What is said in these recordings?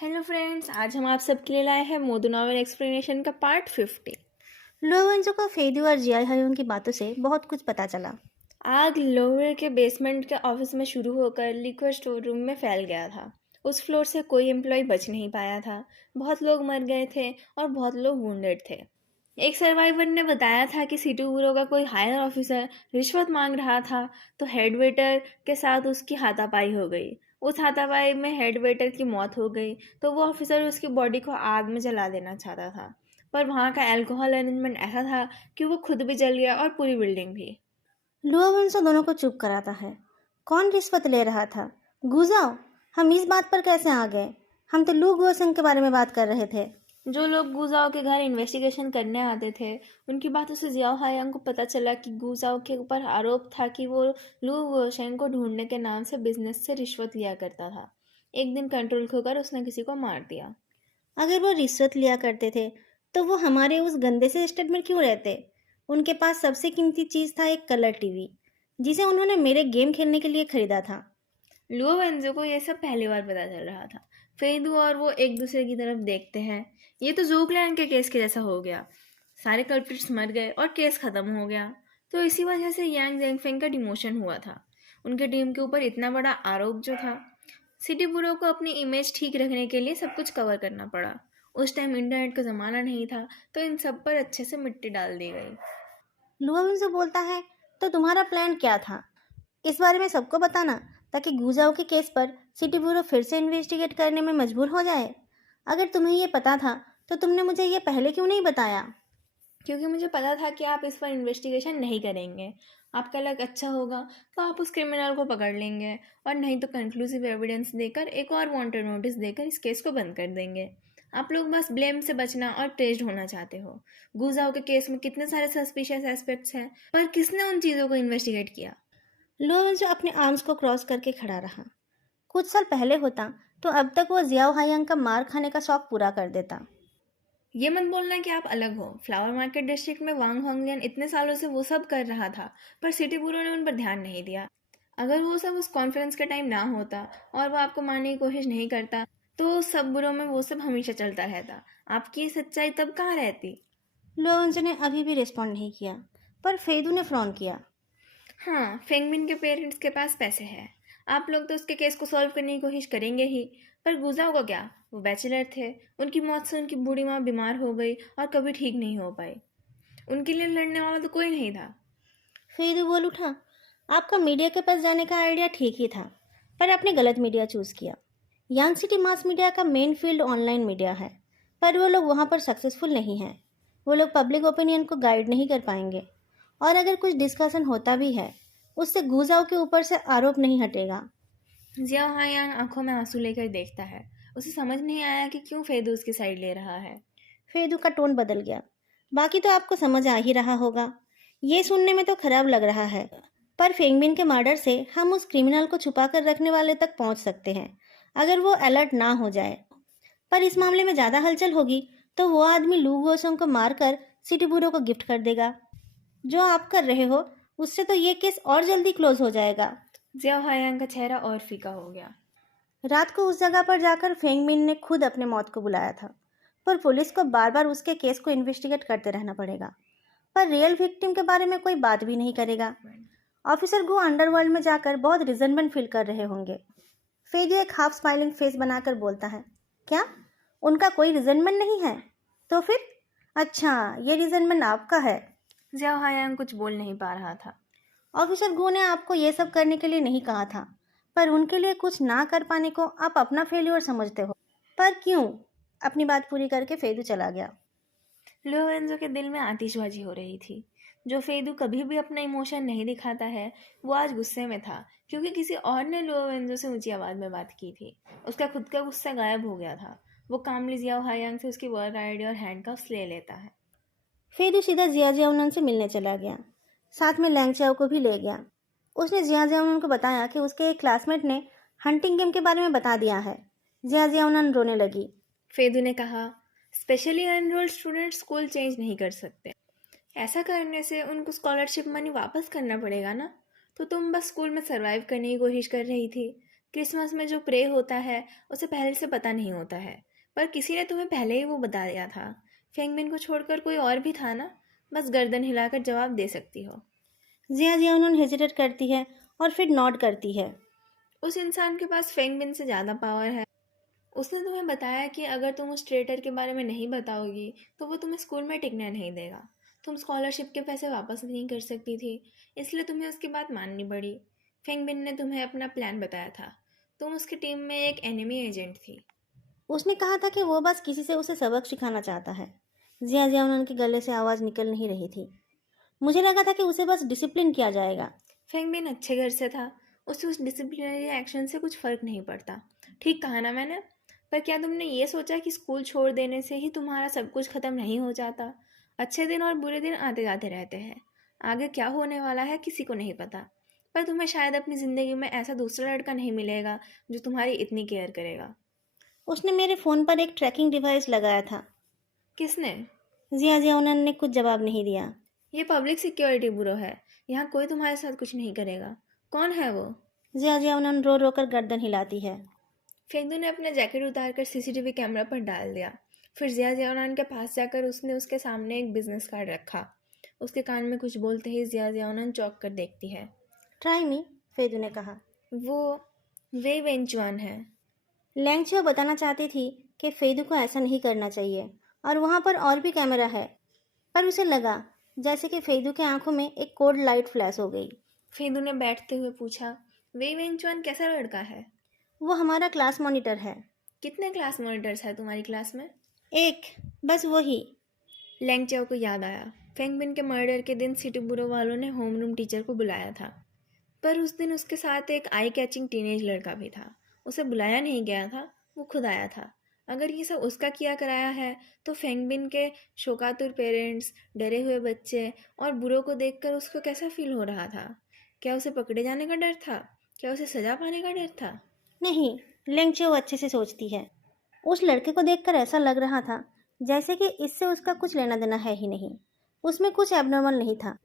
Hello friends, आज हम आप सबके लिए लाए हैं मोदू नॉवल एक्सप्लेनेशन का पार्ट 50। लोवेंजो को फेदू और जिया हयोन की बातों से बहुत कुछ पता चला। आग लोअर के बेसमेंट के ऑफिस में शुरू होकर लिक्विड स्टोर रूम में फैल गया था। उस फ्लोर से कोई एम्प्लॉय बच नहीं पाया था। बहुत लोग मर गए थे और बहुत लोग वुंडेड थे। एक सर्वाइवर ने बताया था कि सिटी ब्यूरो का कोई हायर ऑफिसर रिश्वत मांग रहा था, तो हेड वेटर के साथ उसकी हाथापाई हो गई। उस हाथापाई में हेड वेटर की मौत हो गई, तो वो ऑफिसर उसकी बॉडी को आग में जला देना चाहता था। पर वहाँ का अल्कोहल अरेंजमेंट ऐसा था कि वो खुद भी जल गया और पूरी बिल्डिंग भी। लोवेंजो दोनों को चुप कराता है। कौन रिश्वत ले रहा था? गुजाओ। हम इस बात पर कैसे आ गए? हम तो लू गुओसेंग के बारे में बात कर रहे थे। जो लोग गुजाओ के घर इन्वेस्टिगेशन करने आते थे, उनकी बातों से जियाओ हायांग को पता चला कि गुजाओ के ऊपर आरोप था कि वो लू वोशेंग को ढूंढने के नाम से बिजनेस से रिश्वत लिया करता था। एक दिन कंट्रोल खोकर उसने किसी को मार दिया। अगर वो रिश्वत लिया करते थे तो वो हमारे उस गंदे से स्टेट में क्यों रहते? उनके पास सबसे कीमती चीज था एक कलर टीवी, जिसे उन्होंने मेरे गेम खेलने के लिए खरीदा था। लुओ वेंजो को ये सब पहली बार पता चल रहा था। फेदू और वो एक दूसरे की तरफ देखते हैं। ये तो जोकलैंड के केस के जैसा हो गया। सारे कल्प्रिट्स मर गए और केस खत्म हो गया। तो इसी वजह से यांग जेंगफेंग का डिमोशन हुआ था। उनके टीम के ऊपर इतना बड़ा आरोप जो था। सिटी ब्यूरो को अपनी इमेज ठीक रखने के लिए सब कुछ कवर करना पड़ा। उस टाइम इंटरनेट का ज़माना नहीं था, तो इन सब पर अच्छे से मिट्टी डाल दी गई। लोवेंजो बोलता है, तो तुम्हारा प्लान क्या था? इस बारे में सबको बताना, ताकि गुजाओ के केस पर सिटी ब्यूरो फिर से इन्वेस्टिगेट करने में मजबूर हो जाए। अगर तुम्हें ये पता था तो तुमने मुझे ये पहले क्यों नहीं बताया? क्योंकि मुझे पता था कि आप इस पर इन्वेस्टिगेशन नहीं करेंगे। आपका लक अच्छा होगा तो आप उस क्रिमिनल को पकड़ लेंगे, और नहीं तो कंक्लूसिव एविडेंस देकर एक और वांटेड नोटिस देकर इस केस को बंद कर देंगे। आप लोग बस ब्लेम से बचना और ट्रेस्ड होना चाहते हो। गुजाओ के केस में कितने सारे सस्पिशियस एस्पेक्ट्स हैं, पर किसने उन चीज़ों को इन्वेस्टिगेट किया? लोवेंजो अपने आर्म्स को क्रॉस करके खड़ा रहा। कुछ साल पहले होता तो अब तक वो जियाओ हायांग का मार खाने का शौक पूरा कर देता। ये मत बोलना कि आप अलग हो। फ्लावर मार्केट डिस्ट्रिक्ट में वांग होंगलियन इतने सालों से वो सब कर रहा था, पर सिटी ब्यूरो ने उन पर ध्यान नहीं दिया। अगर वो सब उस कॉन्फ्रेंस के टाइम ना होता और वो आपको मारने की कोशिश नहीं करता, तो सब बुरों में वो सब हमेशा चलता रहता। आपकी ये सच्चाई तब कहाँ रहती? लोवेंजो ने अभी भी रिस्पॉन्ड नहीं किया, पर फेदू ने फ्रॉन किया। हाँ, फेंगमिन के पेरेंट्स के पास पैसे हैं। आप लोग तो उसके केस को सॉल्व करने की कोशिश करेंगे ही। पर गुजाओ का क्या? वो बैचलर थे। उनकी मौत से उनकी बूढ़ी माँ बीमार हो गई और कभी ठीक नहीं हो पाई। उनके लिए लड़ने वाला तो कोई नहीं था। फेदू बोल उठा, आपका मीडिया के पास जाने का आइडिया ठीक ही था, पर आपने गलत मीडिया चूज किया। यांग सिटी मास मीडिया का मेन फील्ड ऑनलाइन मीडिया है, पर वो लोग वहाँ पर सक्सेसफुल नहीं हैं। वो लोग पब्लिक ओपिनियन को गाइड नहीं कर पाएंगे, और अगर कुछ डिस्कशन होता भी है, उससे गुजाओ के ऊपर से आरोप नहीं हटेगा। जिया हायांग आंखों में आंसू लेकर देखता है। उसे समझ नहीं आया कि क्यों फेदू उसकी साइड ले रहा है। फेदू का टोन बदल गया। बाकी तो आपको समझ आ ही रहा होगा। ये सुनने में तो खराब लग रहा है, पर फेंगबिन के मर्डर से हम उस क्रिमिनल को छुपा कर रखने वाले तक पहुंच सकते हैं, अगर वो अलर्ट ना हो जाए। पर इस मामले में ज़्यादा हलचल होगी तो वो आदमी लू गोसों को मारकर सिटी ब्यूरो को गिफ्ट कर देगा। जो आप कर रहे हो, उससे तो ये केस और जल्दी क्लोज हो जाएगा। जिया हायांग का चेहरा और फीका हो गया। रात को उस जगह पर जाकर फेंगमिन ने खुद अपने मौत को बुलाया था, पर पुलिस को बार बार उसके केस को इन्वेस्टिगेट करते रहना पड़ेगा। पर रियल विक्टिम के बारे में कोई बात भी नहीं करेगा। ऑफिसर गो अंडरवर्ल्ड में जाकर बहुत रिजनमेंट फील कर रहे होंगे। फेजू एक हाफ स्माइलिंग फेस बनाकर बोलता है, क्या उनका कोई रिजनमेंट नहीं है? तो फिर अच्छा, ये रिजनमेंट आपका है। जिया हायांग कुछ बोल नहीं पा रहा था। ऑफिसर गो ने आपको ये सब करने के लिए नहीं कहा था, पर उनके लिए कुछ ना कर पाने को आप अपना फेल्योर समझते हो। पर क्यों? अपनी बात पूरी करके फेदू चला गया। लोरेंजो के दिल में आतिशबाजी हो रही थी। जो फेदू कभी भी अपना इमोशन नहीं दिखाता है, वो आज गुस्से में था, क्योंकि किसी और ने लोरेंजो से ऊंची आवाज़ में बात की थी। उसका खुद का गुस्सा गायब हो गया था। वो कामली जियाओ हायांग से उसकी वर्क आईडी और हैंडकफ्स ले लेता है। फेदू सीधा जिया जियाउनन से मिलने चला गया। साथ में लैंग चाओ को भी ले गया। उसने जिया जियाउनन को बताया कि उसके एक क्लासमेट ने हंटिंग गेम के बारे में बता दिया है। जिया जियाउनन रोने लगी। फेदू ने कहा, specially enrolled student school change नहीं कर सकते। ऐसा करने से उनको स्कॉलरशिप मनी वापस करना पड़ेगा ना। तो तुम बस स्कूल में सरवाइव करने की कोशिश कर रही थी। क्रिसमस में जो प्रे होता है उसे पहले से पता नहीं होता है, पर किसी ने तुम्हें पहले ही वो बता दिया था। फेंगबिन को छोड़कर कोई और भी था ना? बस गर्दन हिलाकर जवाब दे सकती हो। जिया जियाउनन हेजिटेट करती है और फिर नॉड करती है। उस इंसान के पास फेंगबिन से ज़्यादा पावर है। उसने तुम्हें बताया कि अगर तुम उस ट्रेटर के बारे में नहीं बताओगी तो वो तुम्हें स्कूल में टिकने नहीं देगा। तुम स्कॉलरशिप के पैसे वापस नहीं कर सकती थी, इसलिए तुम्हें उसकी बात माननी पड़ी। फेंगबिन ने तुम्हें अपना प्लान बताया था। तुम उसकी टीम में एक एनिमी एजेंट थी। उसने कहा था कि वो बस किसी से उसे सबक सिखाना चाहता है। जिया जियाउनन के गले से आवाज़ निकल नहीं रही थी। मुझे लगा था कि उसे बस डिसिप्लिन किया जाएगा। फेंगबिन अच्छे घर से था। उसे उस डिसिप्लिनरी एक्शन से कुछ फ़र्क नहीं पड़ता। ठीक कहा ना मैंने? पर क्या तुमने ये सोचा कि स्कूल छोड़ देने से ही तुम्हारा सब कुछ ख़त्म नहीं हो जाता? अच्छे दिन और बुरे दिन आते जाते रहते हैं। आगे क्या होने वाला है किसी को नहीं पता। पर तुम्हें शायद अपनी ज़िंदगी में ऐसा दूसरा लड़का नहीं मिलेगा जो तुम्हारी इतनी केयर करेगा। उसने मेरे फ़ोन पर एक ट्रैकिंग डिवाइस लगाया था। किसने? जिया जियाउनन ने कुछ जवाब नहीं दिया। ये पब्लिक सिक्योरिटी ब्यूरो है। यहाँ कोई तुम्हारे साथ कुछ नहीं करेगा। कौन है वो? जिया जियाउनन रो रो कर गर्दन हिलाती है। फेंगदू ने अपना जैकेट उतारकर सीसीटीवी कैमरा पर डाल दिया। फिर जिया जियाउनान के पास जाकर उसने उसके सामने एक बिजनेस कार्ड रखा। उसके कान में कुछ बोलते ही जिया जियाउनान चौंक कर देखती है। ट्राई मी, फेदू ने कहा। वो वे वेंचुआन है। लैंगचियो बताना चाहती थी कि फेदू को ऐसा नहीं करना चाहिए और वहाँ पर और भी कैमरा है, पर उसे लगा जैसे कि फेदू के आंखों में एक कोड लाइट फ्लैश हो गई। फेंगदू ने बैठते हुए पूछा, वे वेंचुआन कैसा लड़का है? वो हमारा क्लास मॉनिटर है। कितने क्लास मॉनिटर्स है तुम्हारी क्लास में? एक, बस वही। लैंग चाओ को याद आया। फेंगबिन के मर्डर के दिन सिटी बुरो वालों ने होमरूम टीचर को बुलाया था, पर उस दिन उसके साथ एक आई कैचिंग टीनेज लड़का भी था। उसे बुलाया नहीं गया था, वो खुद आया था। अगर ये सब उसका किया कराया है तो फेंगबिन के शोकातुर पेरेंट्स, डरे हुए बच्चे और बुरो को देखकर उसको कैसा फील हो रहा था? क्या उसे पकड़े जाने का डर था? क्या उसे सजा पाने का डर था? नहीं, लैंगचियो अच्छे से सोचती है। उस लड़के को देखकर ऐसा लग रहा था जैसे कि इससे उसका कुछ लेना देना है ही नहीं। उसमें कुछ एबनॉर्मल नहीं था।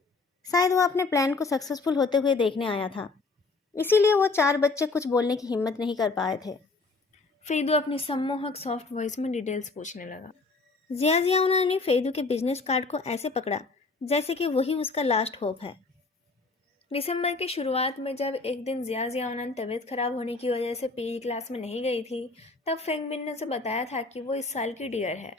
शायद वो अपने प्लान को सक्सेसफुल होते हुए देखने आया था। इसीलिए वो चार बच्चे कुछ बोलने की हिम्मत नहीं कर पाए थे। फेदू अपनी सम्मोहक सॉफ्ट वॉइस में डिटेल्स पूछने लगा। जिया जियाउना ने फेदू के बिजनेस कार्ड को ऐसे पकड़ा जैसे कि वही उसका लास्ट होप है। दिसंबर की शुरुआत में जब एक दिन जिया जियानन तबीयत खराब होने की वजह से पीई क्लास में नहीं गई थी, तब फेंगबिन ने उसे बताया था कि वो इस साल की डियर है।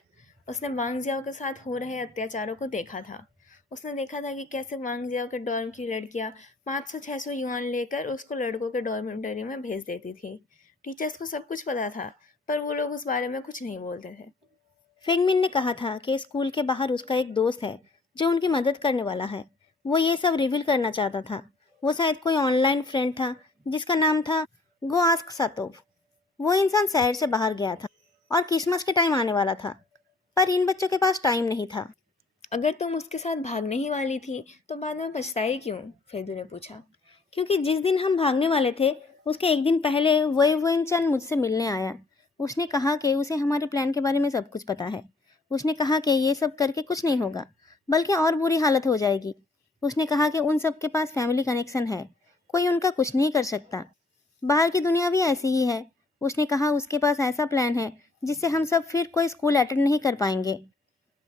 उसने वांग जियाओ के साथ हो रहे अत्याचारों को देखा था। उसने देखा था कि कैसे वांग जियाओ के डॉर्म की लड़कियां 500-600 युआन लेकर उसको लड़कों के डॉर्मेटरी में भेज देती थी। टीचर्स को सब कुछ पता था, पर वो लोग उस बारे में कुछ नहीं बोलते थे। फेंगमिन ने कहा था कि स्कूल के बाहर उसका एक दोस्त है जो उनकी मदद करने वाला है। वो ये सब रिवील करना चाहता था। वो शायद कोई ऑनलाइन फ्रेंड था जिसका नाम था गो आस्क सातोव। वो इंसान शहर से बाहर गया था और क्रिसमस के टाइम आने वाला था, पर इन बच्चों के पास टाइम नहीं था। अगर तुम उसके साथ भागने ही वाली थी तो बाद में पछताई क्यों? फेदू ने पूछा। क्योंकि जिस दिन हम भागने वाले थे उसके एक दिन पहले वही वो इंसान मुझसे मिलने आया। उसने कहा कि उसे हमारे प्लान के बारे में सब कुछ पता है। उसने कहा कि ये सब करके कुछ नहीं होगा, बल्कि और बुरी हालत हो जाएगी। उसने कहा कि उन सब के पास फैमिली कनेक्शन है, कोई उनका कुछ नहीं कर सकता। बाहर की दुनिया भी ऐसी ही है। उसने कहा उसके पास ऐसा प्लान है जिससे हम सब फिर कोई स्कूल अटेंड नहीं कर पाएंगे।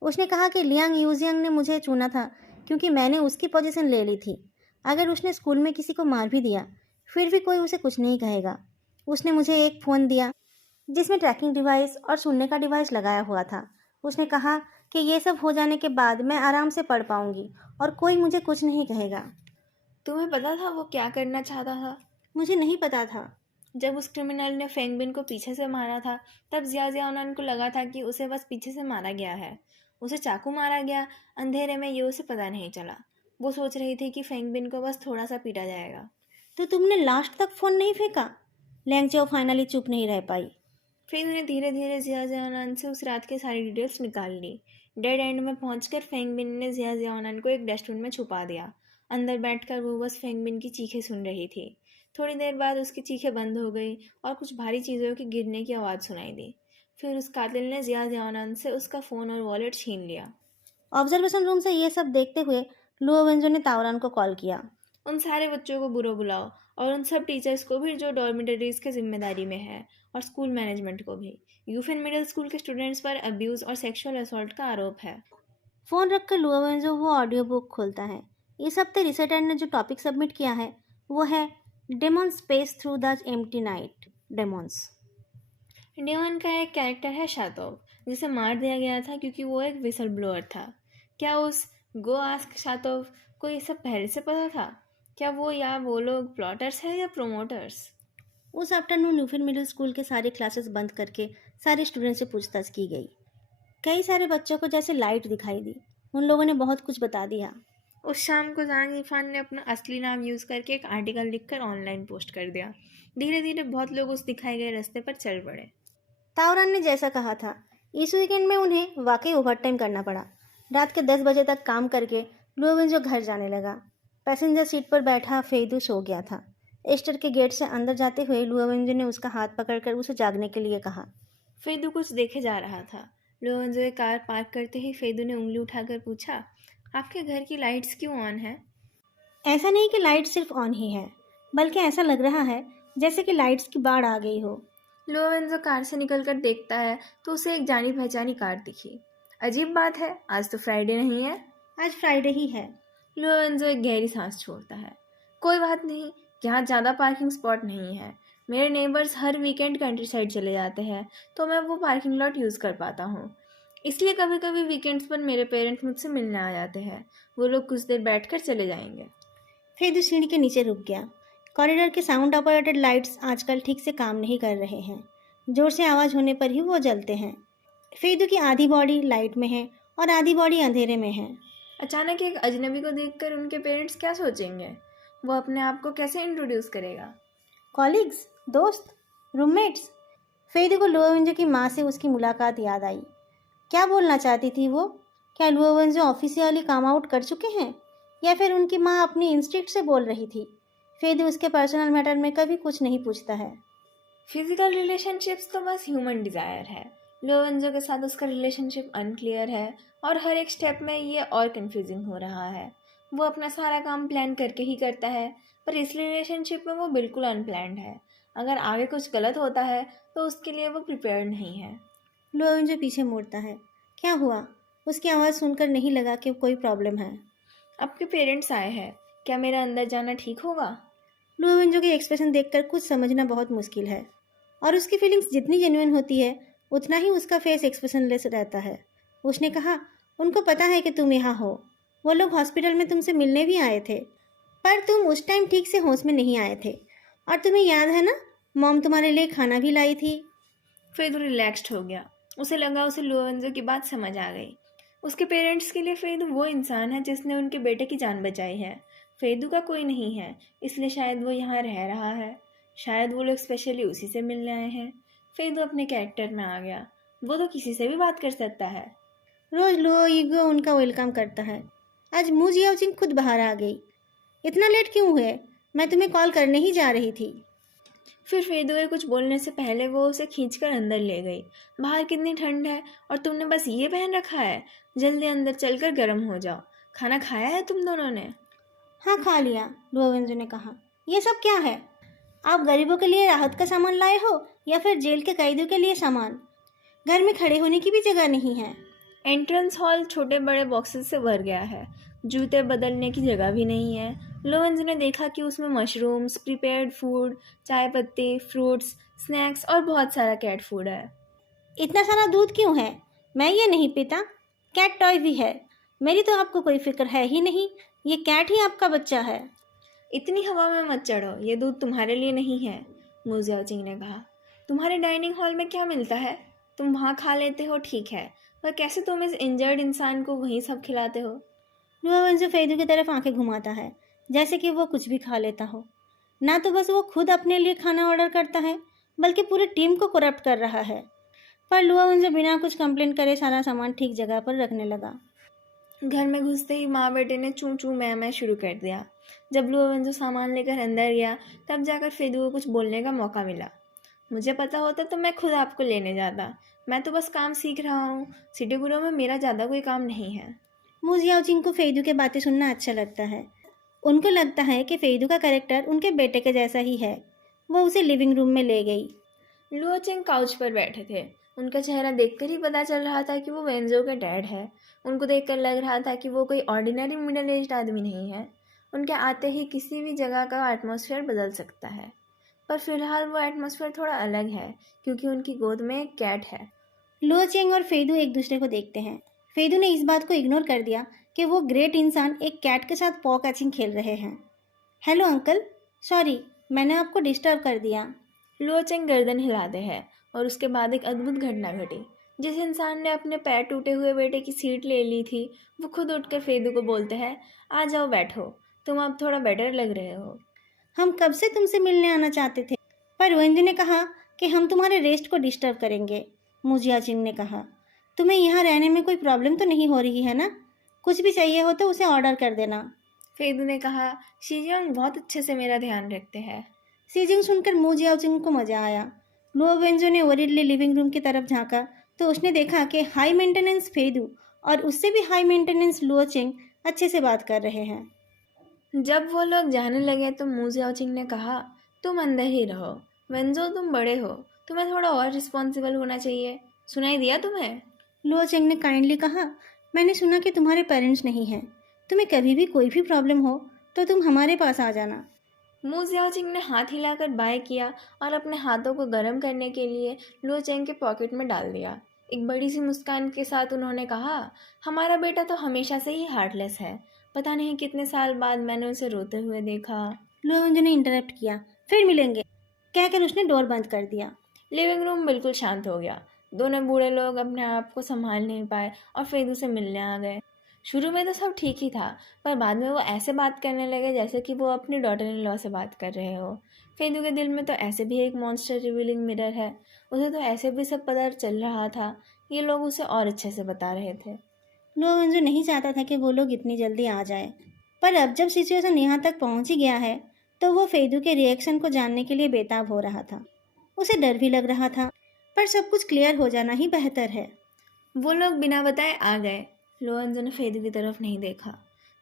उसने कहा कि लियांग यूजियांग ने मुझे चुना था क्योंकि मैंने उसकी पोजीशन ले ली थी। अगर उसने स्कूल में किसी को मार भी दिया फिर भी कोई उसे कुछ नहीं कहेगा। उसने मुझे एक फ़ोन दिया जिसमें ट्रैकिंग डिवाइस और सुनने का डिवाइस लगाया हुआ था। उसने कहा कि ये सब हो जाने के बाद मैं आराम से पढ़ पाऊंगी और कोई मुझे कुछ नहीं कहेगा। तुम्हें पता था वो क्या करना चाहता था? मुझे नहीं पता था। जब उस क्रिमिनल ने फेंगबिन को पीछे से मारा था, तब जिया जियाउनान को लगा था कि उसे बस पीछे से मारा गया है। उसे चाकू मारा गया, अंधेरे में ये उसे पता नहीं चला। वो सोच रही थी कि फेंगबिन को बस थोड़ा सा पीटा जाएगा। तो तुमने लास्ट तक फ़ोन नहीं फेंका? लैंगचो फाइनली चुप नहीं रह पाई। फिर उन्हें धीरे धीरे जिया जियाउनान से उस रात की सारी डिटेल्स निकाल ली। डेड एंड में पहुंचकर फेंगबिन ने जिया जियाउनान को एक डस्टबिन में छुपा दिया। अंदर बैठकर वो बस फेंगबिन की चीखें सुन रही थी। थोड़ी देर बाद उसकी चीखें बंद हो गई और कुछ भारी चीज़ों के गिरने की आवाज़ सुनाई दी। फिर उस कातिल ने जिया जियाउनान से उसका फ़ोन और वॉलेट छीन लिया। ऑब्जर्वेशन रूम से ये सब देखते हुए लुओ वेंजो ने तावरान को कॉल किया। उन सारे बच्चों को बुरो बुलाओ और उन सब टीचर्स को भी जो डॉर्मिटरीज के जिम्मेदारी में है, और स्कूल मैनेजमेंट को भी। यूफिन मिडिल स्कूल के स्टूडेंट्स पर अब्यूज़ और सेक्सुअल असॉल्ट का आरोप है। फ़ोन रखकर लुओवेंजो वो ऑडियो बुक खोलता है। इस हफ्ते रिसेटेंट ने जो टॉपिक सबमिट किया है वो है demon space through the empty night demons. Devon का एक कैरेक्टर है शातोव, जिसे मार दिया गया था क्योंकि वो एक विसल ब्लोअर था। क्या उस गो आस्क शातोव को ये सब पहले से पता था? क्या वो या वो लोग प्लॉटर्स हैं या प्रोमोटर्स? उस आफ्टरनून ल्यूफिन मिडिल स्कूल के सारे क्लासेस बंद करके सारे स्टूडेंट से पूछताछ की गई। कई सारे बच्चों को जैसे लाइट दिखाई दी। उन लोगों ने बहुत कुछ बता दिया। उस शाम को जांग इरफान ने अपना असली नाम यूज़ करके एक आर्टिकल लिखकर ऑनलाइन पोस्ट कर दिया। धीरे धीरे बहुत लोग उस दिखाए गए रास्ते पर चल पड़े। तावरान ने जैसा कहा था, इस वीकेंड में उन्हें वाकई ओवरटाइम करना पड़ा। रात के 10 बजे तक काम करके लुओवेंजो घर जाने लगा। पैसेंजर सीट पर बैठा फेदू सो गया था। एस्टर के गेट से अंदर जाते हुए लुओवेंजो ने उसका हाथ पकड़कर उसे जागने के लिए कहा। फेदू कुछ देखे जा रहा था। लोरेंजो की कार पार्क करते ही फेदू ने उंगली उठाकर पूछा, आपके घर की लाइट्स क्यों ऑन है? ऐसा नहीं कि लाइट सिर्फ ऑन ही है, बल्कि ऐसा लग रहा है जैसे कि लाइट्स की बाढ़ आ गई हो। लोरेंजो कार से निकलकर देखता है तो उसे एक जानी पहचानी कार दिखी। अजीब बात है, आज तो फ्राइडे नहीं है। आज फ्राइडे ही है। लोरेंजो एक गहरी सांस छोड़ता है। कोई बात नहीं, यहाँ ज़्यादा पार्किंग स्पॉट नहीं है। मेरे नेबर्स हर वीकेंड कंट्री साइड चले जाते हैं, तो मैं वो पार्किंग लॉट यूज़ कर पाता हूँ। इसलिए कभी कभी वीकेंड्स पर मेरे पेरेंट्स मुझसे मिलने आ जाते हैं। वो लोग कुछ देर बैठकर चले जाएंगे। फेदू सीढ़ी के नीचे रुक गया। कॉरिडोर के साउंड ऑपरेटेड लाइट्स आजकल ठीक से काम नहीं कर रहे हैं। जोर से आवाज़ होने पर ही वो जलते हैं। फेदू की आधी बॉडी लाइट में है और आधी बॉडी अंधेरे में है। अचानक एक अजनबी को देखकर उनके पेरेंट्स क्या सोचेंगे? वो अपने आप को कैसे इंट्रोड्यूस करेगा? कॉलिग्स, दोस्त, रूममेट्स। फेदू को लुओवेंजो की माँ से उसकी मुलाकात याद आई। क्या बोलना चाहती थी वो? क्या लुओवेंजो ऑफिशियली काम आउट कर चुके हैं, या फिर उनकी माँ अपनी इंस्टिंक्ट से बोल रही थी? फेदू उसके पर्सनल मैटर में कभी कुछ नहीं पूछता है। फिजिकल रिलेशनशिप्स तो बस ह्यूमन डिज़ायर है। लोरेंजो के साथ उसका रिलेशनशिप अनक्लियर है, और हर एक स्टेप में ये और कंफ्यूजिंग हो रहा है। वो अपना सारा काम प्लान करके ही करता है, पर इस रिलेशनशिप में वो बिल्कुल अनप्लान्ड है। अगर आगे कुछ गलत होता है तो उसके लिए वो प्रिपेयर्ड नहीं है। लुओवेंजो पीछे मुड़ता है। क्या हुआ? उसकी आवाज़ सुनकर नहीं लगा कि कोई प्रॉब्लम है। आपके पेरेंट्स आए हैं, क्या मेरा अंदर जाना ठीक होगा? लुओवेंजो के एक्सप्रेशन देखकर कुछ समझना बहुत मुश्किल है, और उसकी फीलिंग्स जितनी जेन्युइन होती है उतना ही उसका फेस एक्सप्रेशनलेस रहता है। उसने कहा, उनको पता है कि तुम यहाँ हो। वो लोग हॉस्पिटल में तुमसे मिलने भी आए थे, पर तुम उस टाइम ठीक से होश में नहीं आए थे। और तुम्हें याद है ना, मॉम तुम्हारे लिए खाना भी लाई थी। फिर वो रिलैक्स्ड हो गया। उसे लगा उसे लोरेंजो की बात समझ आ गई। उसके पेरेंट्स के लिए फेदू वो इंसान है जिसने उनके बेटे की जान बचाई है। फेदू का कोई नहीं है, इसलिए शायद वो यहाँ रह रहा है। शायद वो लोग स्पेशली उसी से मिलने आए हैं। फेदू अपने कैरेक्टर में आ गया। वो तो किसी से भी बात कर सकता है। रोज लुओ ईगो उनका वेलकम करता है। आज मू जियाओजिंग खुद बाहर आ गई। इतना लेट क्यों हुए? मैं तुम्हें कॉल करने ही जा रही थी। फिर फेदू के कुछ बोलने से पहले वो उसे खींचकर अंदर ले गई। बाहर कितनी ठंड है, और तुमने बस ये पहन रखा है। जल्दी अंदर चलकर गर्म हो जाओ। खाना खाया है तुम दोनों ने? हाँ, खा लिया, लुओवेंजो ने कहा। ये सब क्या है? आप गरीबों के लिए राहत का सामान लाए हो, या फिर जेल के कैदियों के लिए सामान? घर में खड़े होने की भी जगह नहीं है। एंट्रेंस हॉल छोटे बड़े बॉक्सेस से भर गया है। जूते बदलने की जगह भी नहीं है। लोवेंज ने देखा कि उसमें मशरूम्स, प्रिपेयर्ड फूड, चाय पत्ती, फ्रूट्स, स्नैक्स और बहुत सारा कैट फूड है। इतना सारा दूध क्यों है? मैं ये नहीं पीता। कैट टॉय भी है। मेरी तो आपको कोई फिक्र है ही नहीं। ये कैट ही आपका बच्चा है। इतनी हवा में मत चढ़ो, ये दूध तुम्हारे लिए नहीं है, मुजियाओ चिंग ने कहा। तुम्हारे डाइनिंग हॉल में क्या मिलता है? तुम वहाँ खा लेते हो, ठीक है, पर कैसे तुम इस इंजर्ड इंसान को वहीं सब खिलाते हो? लुओवेंजो फेदू की तरफ आंखें घुमाता है, जैसे कि वो कुछ भी खा लेता हो। ना तो बस वो खुद अपने लिए खाना ऑर्डर करता है, बल्कि पूरी टीम को करप्ट कर रहा है। पर लुओवेंजो बिना कुछ कंप्लेन करे सारा सामान ठीक जगह पर रखने लगा। घर में घुसते ही माँ बेटे ने चूं चूं मैं शुरू कर दिया। जब लुओवेंजो सामान लेकर अंदर गया, तब जाकर फेदू को कुछ बोलने का मौका मिला। मुझे पता होता तो मैं खुद आपको लेने जाता। मैं तो बस काम सीख रहा हूँ। सिटी गुरो में मेरा ज़्यादा कोई काम नहीं है। मुजियाओ जिंग को फेदू के बातें सुनना अच्छा लगता है। उनको लगता है कि फेदू का कैरेक्टर उनके बेटे के जैसा ही है। वो उसे लिविंग रूम में ले गई। लुओ चेंग काउच पर बैठे थे। उनका चेहरा देखकर ही पता चल रहा था कि वो वेंजो के डैड है। उनको देखकर लग रहा था कि वो कोई ऑर्डिनरी मिडिल एज्ड आदमी नहीं है। उनके आते ही किसी भी जगह का एटमॉस्फेयर बदल सकता है। पर फिलहाल वो एटमॉस्फेयर थोड़ा अलग है क्योंकि उनकी गोद में एक कैट है। लुओ चेंग और फेदू एक दूसरे को देखते हैं। फेदू ने इस बात को इग्नोर कर दिया कि वो ग्रेट इंसान एक कैट के साथ पॉ कैचिंग खेल रहे हैं। हेलो अंकल, सॉरी मैंने आपको डिस्टर्ब कर दिया। लुओ चेंग गर्दन हिलाते हैं और उसके बाद एक अद्भुत घटना घटी। जिस इंसान ने अपने पैर टूटे हुए बेटे की सीट ले ली थी वो खुद उठकर फेदू को बोलते हैं, आ जाओ बैठो, तुम अब थोड़ा बेटर लग रहे हो। हम कब से तुमसे मिलने आना चाहते थे, पर वेंजू ने कहा कि हम तुम्हारे रेस्ट को डिस्टर्ब करेंगे। मुजिया चिंग ने कहा, तुम्हें यहाँ रहने में कोई प्रॉब्लम तो नहीं हो रही है ना? कुछ भी चाहिए हो तो उसे ऑर्डर कर देना। फेदू ने कहा, शीजियांग बहुत अच्छे से मेरा ध्यान रखते हैं। सीजिंग सुनकर मुजिया चिंग को मजा आया। लुओ वेंजो ने वरीडली लिविंग रूम की तरफ झांका तो उसने देखा कि हाई मेंटेनेंस फेदू और उससे भी हाई मेंटेनेंस लुओ चिंग अच्छे से बात कर रहे हैं। जब वो लोग जाने लगे तो मू जियाओचिंग ने कहा, तुम अंदर ही रहो। वेंजो तुम बड़े हो, तुम्हें थोड़ा और रिस्पॉन्सिबल होना चाहिए। सुनाई दिया तुम्हें? लुओ चेंग ने काइंडली कहा, मैंने सुना कि तुम्हारे पेरेंट्स नहीं हैं। तुम्हें कभी भी कोई भी प्रॉब्लम हो तो तुम हमारे पास आ जाना। मू जियाओचिंग ने हाथ हिलाकर बाय किया और अपने हाथों को गर्म करने के लिए लुओ चेंग के पॉकेट में डाल दिया। एक बड़ी सी मुस्कान के साथ उन्होंने कहा, हमारा बेटा तो हमेशा से ही हार्टलेस है। पता नहीं कितने साल बाद मैंने उसे रोते हुए देखा। लुओ वेंजो ने इंटरप्ट किया, फिर मिलेंगे कहकर उसने डोर बंद कर दिया। लिविंग रूम बिल्कुल शांत हो गया। दोनों बूढ़े लोग अपने आप को संभाल नहीं पाए और फेदू से मिलने आ गए। शुरू में तो सब ठीक ही था, पर बाद में वो ऐसे बात करने लगे जैसे कि वो अपनी डॉटर इन लॉ से बात कर रहे हो। फेदू के दिल में तो ऐसे भी एक मॉन्स्टर रिवीलिंग मिरर है। उसे तो ऐसे भी सब पता चल रहा था। ये लोग उसे और अच्छे से बता रहे थे। लुओ वेंजो नहीं चाहता था कि वो लोग इतनी जल्दी आ जाए, पर अब जब सिचुएशन यहाँ तक पहुँच ही गया है तो वो फेदू के रिएक्शन को जानने के लिए बेताब हो रहा था। उसे डर भी लग रहा था, पर सब कुछ क्लियर हो जाना ही बेहतर है। वो लोग बिना बताए आ गए। लोअंजो ने फेदू की तरफ नहीं देखा।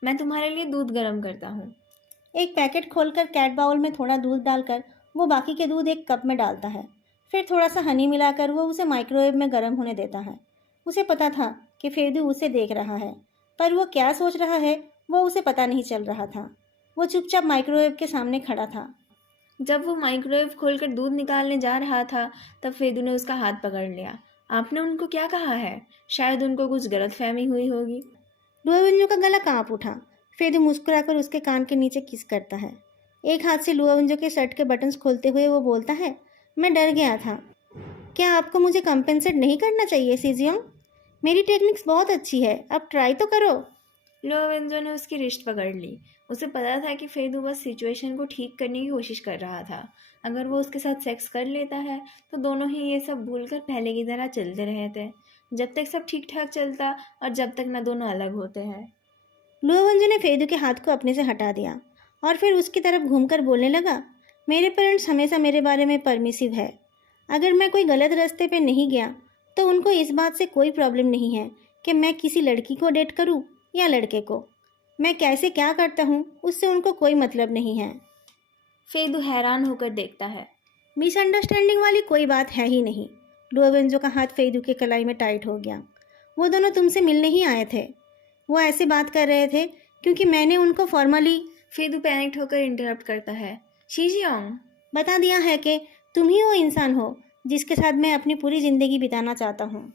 मैं तुम्हारे लिए दूध गर्म करता हूँ। एक पैकेट खोलकर कैट बाउल में थोड़ा दूध डालकर वो बाकी के दूध एक कप में डालता है। फिर थोड़ा सा हनी मिलाकर वो उसे माइक्रोवेव में गर्म होने देता है। उसे पता था कि फेदू उसे देख रहा है, पर वो क्या सोच रहा है वो उसे पता नहीं चल रहा था। वो चुपचाप माइक्रोवेव के सामने खड़ा था। जब वो माइक्रोवेव खोलकर दूध निकालने जा रहा था तब फेदू ने उसका हाथ पकड़ लिया। आपने उनको क्या कहा है? शायद उनको कुछ गलतफहमी हुई होगी। लुआविंजो का गला कांप उठा। फेदू मुस्कुराकर उसके कान के नीचे किस करता है। एक हाथ से लुआविंजो के शर्ट के बटन्स खोलते हुए वो बोलता है, मैं डर गया था। क्या आपको मुझे कंपेंसेट नहीं करना चाहिए सीजियम? मेरी टेक्निक्स बहुत अच्छी है, अब ट्राई तो करो। लोवेंजो ने उसकी रिस्ट पकड़ ली। उसे पता था कि फेदू बस सिचुएशन को ठीक करने की कोशिश कर रहा था। अगर वो उसके साथ सेक्स कर लेता है तो दोनों ही ये सब भूलकर पहले की तरह चलते रहते, जब तक सब ठीक ठाक चलता और जब तक ना दोनों अलग होते हैं। लुआविंजो ने फेदू के हाथ को अपने से हटा दिया और फिर उसकी तरफ घूमकर बोलने लगा, मेरे पेरेंट्स हमेशा मेरे बारे में परमिसिव है। अगर मैं कोई गलत रास्ते पे नहीं गया तो उनको इस बात से कोई प्रॉब्लम नहीं है कि मैं किसी लड़की को डेट करूं या लड़के को। मैं कैसे क्या करता हूं उससे उनको कोई मतलब नहीं है। फेदू हैरान होकर देखता है। मिसअंडरस्टैंडिंग वाली कोई बात है ही नहीं। लुआवेंजो का हाथ फेदू के कलाई में टाइट हो गया। वो दोनों तुमसे मिलने ही आए थे। वो ऐसे बात कर रहे थे क्योंकि मैंने उनको फॉर्मली फेदू पैनिक होकर इंटरप्ट करता है, शीजियोंग। बता दिया है कि तुम ही वो इंसान हो जिसके साथ मैं अपनी पूरी ज़िंदगी बिताना चाहता हूँ।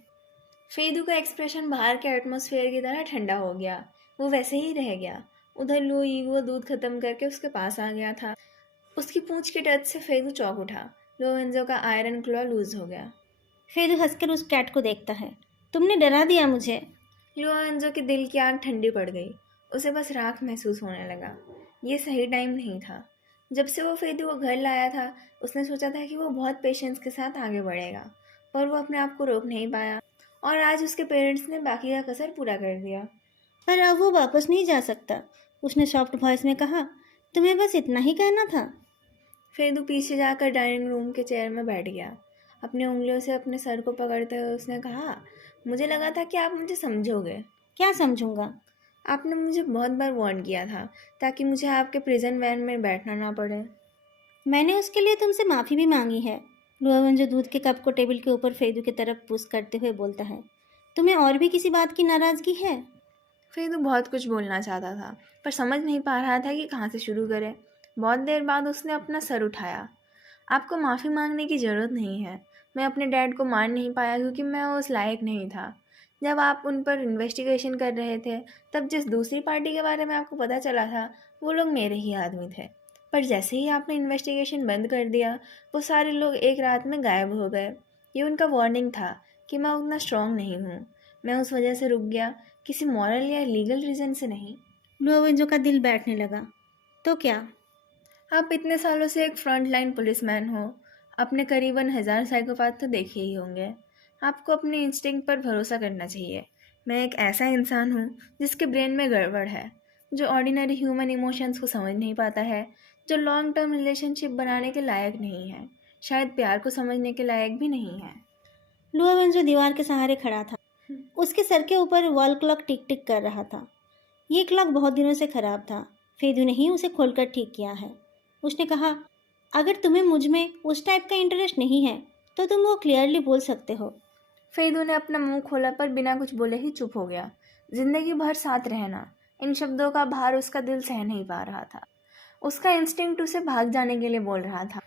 फेदू का एक्सप्रेशन बाहर के एटमॉस्फेयर की तरह ठंडा हो गया। वो वैसे ही रह गया। उधर लू ईगो दूध खत्म करके उसके पास आ गया था। उसकी पूंछ के टच से फेदू चौंक उठा। लोवेंजो का आयरन क्लॉ लूज हो गया। फेदू हंसकर उस कैट को देखता है, तुमने डरा दिया मुझे। लोवेंजो के दिल की आग ठंडी पड़ गई। उसे बस राख महसूस होने लगा। ये सही टाइम नहीं था। जब से वो फेदू को घर लाया था उसने सोचा था कि वो बहुत पेशेंस के साथ आगे बढ़ेगा, पर वो अपने आप को रोक नहीं पाया और आज उसके पेरेंट्स ने बाकी का कसर पूरा कर दिया। पर अब वो वापस नहीं जा सकता, उसने सॉफ्ट वॉइस में कहा। तुम्हें बस इतना ही कहना था। फेदू पीछे जाकर डाइनिंग रूम के चेयर में बैठ गया। अपनी उंगलियों से अपने सर को पकड़ते हुए उसने कहा, मुझे लगा था कि आप मुझे समझोगे। क्या समझूंगा? आपने मुझे बहुत बार वार्न किया था ताकि मुझे आपके प्रिजन वैन में बैठना ना पड़े। मैंने उसके लिए तुमसे माफ़ी भी मांगी है। लुआवन जो दूध के कप को टेबल के ऊपर फेदू की तरफ पुश करते हुए बोलता है। तुम्हें और भी किसी बात की नाराज़गी है? फिर तो बहुत कुछ बोलना चाहता था पर समझ नहीं पा रहा था कि कहाँ से शुरू करे। बहुत देर बाद उसने अपना सर उठाया। आपको माफ़ी मांगने की ज़रूरत नहीं है। मैं अपने डैड को मार नहीं पाया क्योंकि मैं उस लायक नहीं था। जब आप उन पर इन्वेस्टिगेशन कर रहे थे तब जिस दूसरी पार्टी के बारे में आपको पता चला था वो लोग मेरे ही आदमी थे। पर जैसे ही आपने इन्वेस्टिगेशन बंद कर दिया वो सारे लोग एक रात में गायब हो गए। ये उनका वार्निंग था कि मैं उतना स्ट्रांग नहीं हूँ। मैं उस वजह से रुक गया, किसी मॉरल या लीगल रीज़न से नहीं। लुआवन का दिल बैठने लगा। तो क्या? आप इतने सालों से एक फ्रंट लाइन पुलिसमैन हो। आपने करीबन 1000 साइकोपाथ तो देखे ही होंगे। आपको अपने इंस्टिंक्ट पर भरोसा करना चाहिए। मैं एक ऐसा इंसान हूँ जिसके ब्रेन में गड़बड़ है, जो ऑर्डिनरी ह्यूमन इमोशंस को समझ नहीं पाता है, जो लॉन्ग टर्म रिलेशनशिप बनाने के लायक नहीं है, शायद प्यार को समझने के लायक भी नहीं है। लुआवन दीवार के सहारे खड़ा था। उसके सर के ऊपर वॉल क्लॉक टिक टिक कर रहा था। ये क्लॉक बहुत दिनों से खराब था। फेदू ने ही उसे खोलकर ठीक किया है। उसने कहा, अगर तुम्हें मुझ में उस टाइप का इंटरेस्ट नहीं है तो तुम वो क्लियरली बोल सकते हो। फेदू ने अपना मुंह खोला पर बिना कुछ बोले ही चुप हो गया। जिंदगी भर साथ रहना, इन शब्दों का भार उसका दिल सह नहीं पा रहा था। उसका इंस्टिंक्ट उसे भाग जाने के लिए बोल रहा था।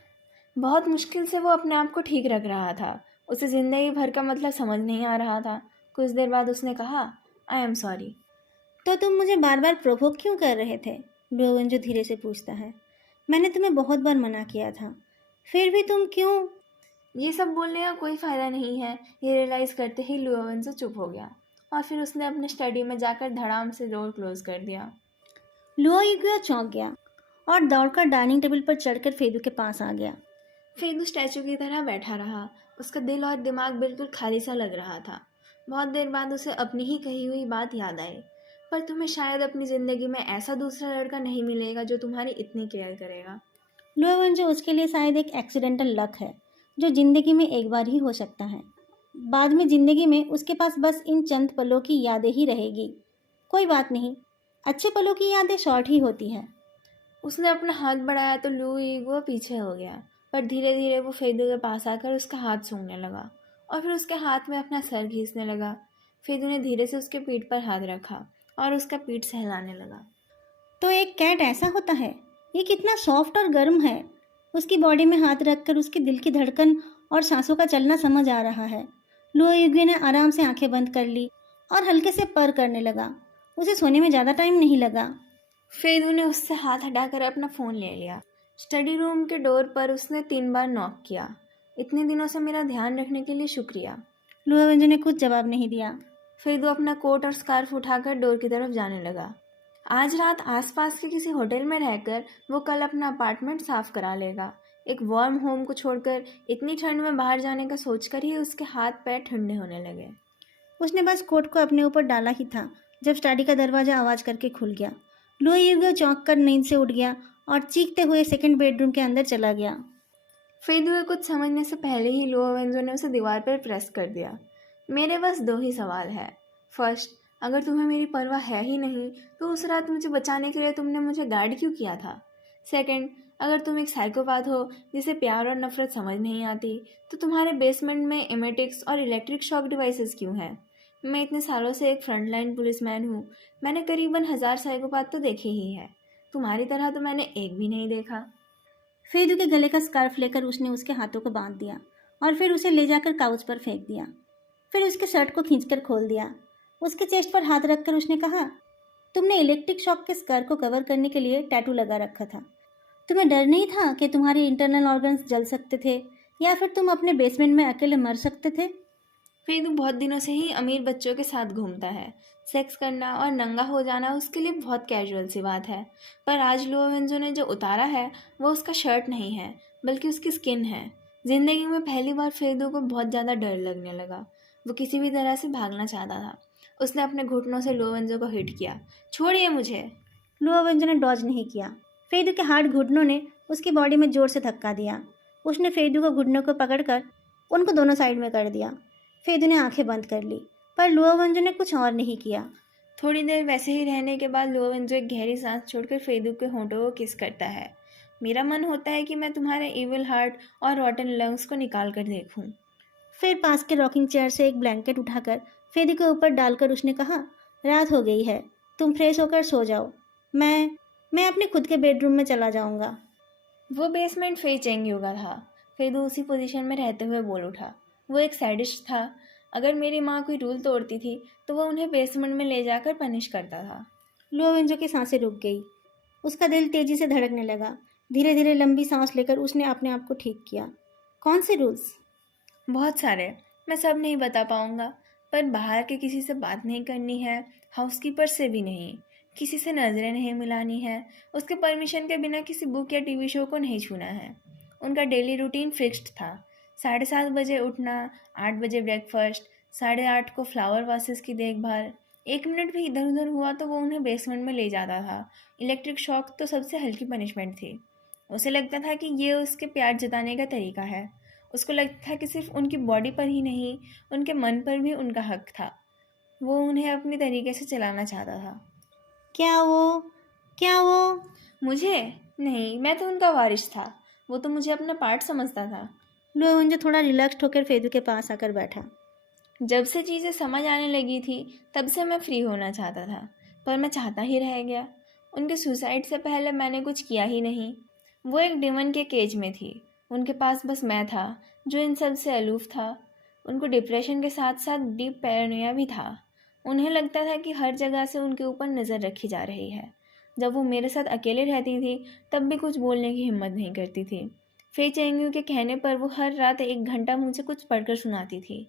बहुत मुश्किल से वो अपने आप को ठीक रख रहा था। उसे ज़िंदगी भर का मतलब समझ नहीं आ रहा था। कुछ देर बाद उसने कहा, आई एम सॉरी। तो तुम मुझे बार बार प्रोवोक क्यों कर रहे थे? लुओवन धीरे से पूछता है। मैंने तुम्हें बहुत बार मना किया था, फिर भी तुम क्यों? ये सब बोलने का कोई फ़ायदा नहीं है। ये रियलाइज़ करते ही लुओवेंज़ो चुप हो गया और फिर उसने अपने स्टडी में जाकर धड़ाम से डोर क्लोज कर दिया। लुओ युगिया चौंक गया और दौड़कर डाइनिंग टेबल पर चढ़कर फेदू के पास आ गया। फेदू स्टैचू की तरह बैठा रहा। उसका दिल और दिमाग बिल्कुल खाली सा लग रहा था। बहुत देर बाद उसे अपनी ही कही हुई बात याद आई। पर तुम्हें शायद अपनी ज़िंदगी में ऐसा दूसरा लड़का नहीं मिलेगा जो तुम्हारी इतनी केयर करेगा। लुओवन उसके लिए शायद एक एक्सीडेंटल लक है, जो जिंदगी में एक बार ही हो सकता है। बाद में जिंदगी में उसके पास बस इन चंद पलों की यादें ही रहेगी। कोई बात नहीं, अच्छे पलों की यादें शॉर्ट ही होती है। उसने अपना हाथ बढ़ाया तो लुईगो पीछे हो गया, पर धीरे धीरे वो फेदू के पास आकर उसका हाथ सूंघने लगा और फिर उसके हाथ में अपना सर घींचने लगा। फेदू ने धीरे से उसके पीठ पर हाथ रखा और उसका पीठ सहलाने लगा। तो एक कैट ऐसा होता है? ये कितना सॉफ्ट और गर्म है। उसकी बॉडी में हाथ रखकर उसके दिल की धड़कन और सांसों का चलना समझ आ रहा है। लुओ युगे ने आराम से आंखें बंद कर ली और हल्के से पर करने लगा। उसे सोने में ज़्यादा टाइम नहीं लगा। फेदू ने उससे हाथ हटाकर अपना फ़ोन ले लिया। स्टडी रूम के डोर पर उसने 3 बार नॉक किया। इतने दिनों से मेरा ध्यान रखने के लिए शुक्रिया। लुओ ने कुछ जवाब नहीं दिया। फेदू अपना कोट और स्कार्फ उठाकर डोर की तरफ जाने लगा। आज रात आसपास के किसी होटल में रहकर वो कल अपना अपार्टमेंट साफ करा लेगा। एक वार्म होम को छोड़कर इतनी ठंड में बाहर जाने का सोचकर ही उसके हाथ पैर ठंडे होने लगे। उसने बस कोट को अपने ऊपर डाला ही था जब स्टडी का दरवाजा आवाज करके खुल गया। लुओ युगे चौंक कर नींद से उठ गया और चीखते हुए सेकंड बेडरूम के अंदर चला गया। फेदू को कुछ समझने से पहले ही लुओवेंजो ने उसे दीवार पर प्रेस कर दिया। मेरे बस 2 ही सवाल है। फर्स्ट, अगर तुम्हें मेरी परवाह है ही नहीं तो उस रात मुझे बचाने के लिए तुमने मुझे गाइड क्यों किया था? सेकंड, अगर तुम एक साइकोपाथ हो जिसे प्यार और नफरत समझ नहीं आती तो तुम्हारे बेसमेंट में एमेटिक्स और इलेक्ट्रिक शॉक डिवाइसेस क्यों हैं? मैं इतने सालों से एक फ्रंटलाइन पुलिसमैन हूँ। मैंने करीबन 1000 साइकोपाथ तो देखे ही है। तुम्हारी तरह तो मैंने एक भी नहीं देखा। फेदू के गले का स्कार्फ लेकर उसने उसके हाथों को बांध दिया और फिर उसे ले जाकर काउच पर फेंक दिया। फिर उसके शर्ट को खींचकर खोल दिया। उसके चेस्ट पर हाथ रखकर उसने कहा, तुमने इलेक्ट्रिक शॉक के स्कार को कवर करने के लिए टैटू लगा रखा था। तुम्हें डर नहीं था कि तुम्हारे इंटरनल ऑर्गन्स जल सकते थे या फिर तुम अपने बेसमेंट में अकेले मर सकते थे? फेदू बहुत दिनों से ही अमीर बच्चों के साथ घूमता है। सेक्स करना और नंगा हो जाना उसके लिए बहुत कैजुअल सी बात है। पर आज लुओवेंजो ने जो उतारा है वो उसका शर्ट नहीं है बल्कि उसकी स्किन है। जिंदगी में पहली बार फेदू को बहुत ज़्यादा डर लगने लगा। वो किसी भी तरह से भागना चाहता था। उसने अपने घुटनों से लुओवेंजो को हिट किया। छोड़िए मुझे। लुओवेंजो ने डॉज नहीं किया। फेदू के हार्ड घुटनों ने उसकी बॉडी में जोर से धक्का दिया। उसने फेदू को घुटनों को पकड़कर उनको दोनों साइड में कर दिया। फेदू ने आंखें बंद कर ली, पर लुओवेंजो ने कुछ और नहीं किया। थोड़ी देर वैसे ही रहने के बाद लो वेंजो एक गहरी सांस छोड़कर फेदू के होठों को किस करता है। मेरा मन होता है कि मैं तुम्हारे इविल हार्ट और रॉटन लंग्स को निकाल कर देखूं। फिर पास के रॉकिंग चेयर से एक ब्लैंकेट उठाकर फेदी के ऊपर डालकर उसने कहा, रात हो गई है, तुम फ्रेश होकर सो जाओ। मैं मैं अपने खुद के बेडरूम में चला जाऊंगा। वो बेसमेंट फे चेंगयू का था। फेदू उसी पोजीशन में रहते हुए बोल उठा। वो एक सैडिस्ट था। अगर मेरी माँ कोई रूल तोड़ती थी तो वो उन्हें बेसमेंट में ले जाकर पनिश करता था। लोवेंजो की सांसें रुक गई। उसका दिल तेजी से धड़कने लगा। धीरे धीरे लंबी सांस लेकर उसने अपने आप को ठीक किया। कौन से रूल्स? बहुत सारे। मैं सब नहीं बता पाऊंगा, पर बाहर के किसी से बात नहीं करनी है, हाउसकीपर से भी नहीं, किसी से नज़रें नहीं मिलानी है, उसके परमिशन के बिना किसी बुक या टीवी शो को नहीं छूना है। उनका डेली रूटीन फिक्स्ड था। 7:30 बजे उठना, 8 बजे ब्रेकफास्ट, 8:30 को फ्लावर वासेस की देखभाल। 1 मिनट भी इधर उधर हुआ तो वो उन्हें बेसमेंट में ले जाता था। इलेक्ट्रिक शॉक तो सबसे हल्की पनिशमेंट थी। उसे लगता था कि ये उसके प्यार जताने का तरीका है। उसको लगता था कि सिर्फ उनकी बॉडी पर ही नहीं, उनके मन पर भी उनका हक था। वो उन्हें अपनी तरीके से चलाना चाहता था। क्या वो क्या वो मुझे? नहीं, मैं तो उनका वारिस था। वो तो मुझे अपना पार्ट समझता था। लोवेंजो थोड़ा रिलैक्स होकर फेदू के पास आकर बैठा। जब से चीज़ें समझ आने लगी थी तब से मैं फ्री होना चाहता था, पर मैं चाहता ही रह गया। उनके सुसाइड से पहले मैंने कुछ किया ही नहीं। वो एक डिमन के केज में थी। उनके पास बस मैं था जो इन सब से अलूफ था। उनको डिप्रेशन के साथ साथ डीप पैरानोया भी था। उन्हें लगता था कि हर जगह से उनके ऊपर नज़र रखी जा रही है। जब वो मेरे साथ अकेले रहती थी तब भी कुछ बोलने की हिम्मत नहीं करती थी। फे चेंगयू के कहने पर वो हर रात 1 घंटा मुझे कुछ पढ़कर सुनाती थी।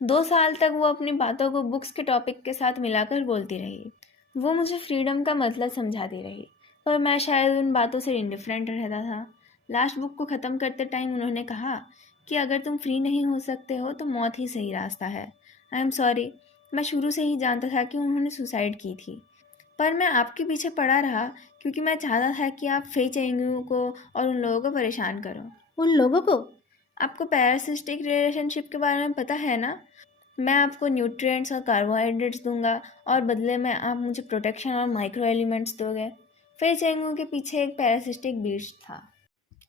2 साल तक वो अपनी बातों को बुक्स के टॉपिक के साथ मिलाकर बोलती रही। वो मुझे फ्रीडम का मतलब समझाती रही, पर मैं शायद उन बातों से इंडिफरेंट रहता था। लास्ट बुक को ख़त्म करते टाइम उन्होंने कहा कि अगर तुम फ्री नहीं हो सकते हो तो मौत ही सही रास्ता है। I am sorry. मैं शुरू से ही जानता था कि उन्होंने सुसाइड की थी, पर मैं आपके पीछे पड़ा रहा क्योंकि मैं चाहता था कि आप फे चेंगयू को और उन लोगों को परेशान करो। उन लोगों को? आपको पैरासिस्टिक रिलेशनशिप के बारे में पता है ना? मैं आपको न्यूट्रिएंट्स और कार्बोहाइड्रेट्स दूंगा और बदले में आप मुझे प्रोटेक्शन और माइक्रो एलिमेंट्स दोगे। फिर चेंगू के पीछे एक पैरासिटिक बीस्ट था।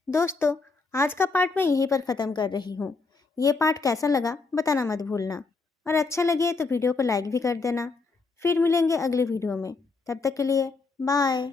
दोस्तों, आज का पार्ट मैं यहीं पर ख़त्म कर रही हूँ। ये पार्ट कैसा लगा बताना मत भूलना, और अच्छा लगे तो वीडियो को लाइक भी कर देना। फिर मिलेंगे अगले वीडियो में। तब तक के लिए बाय।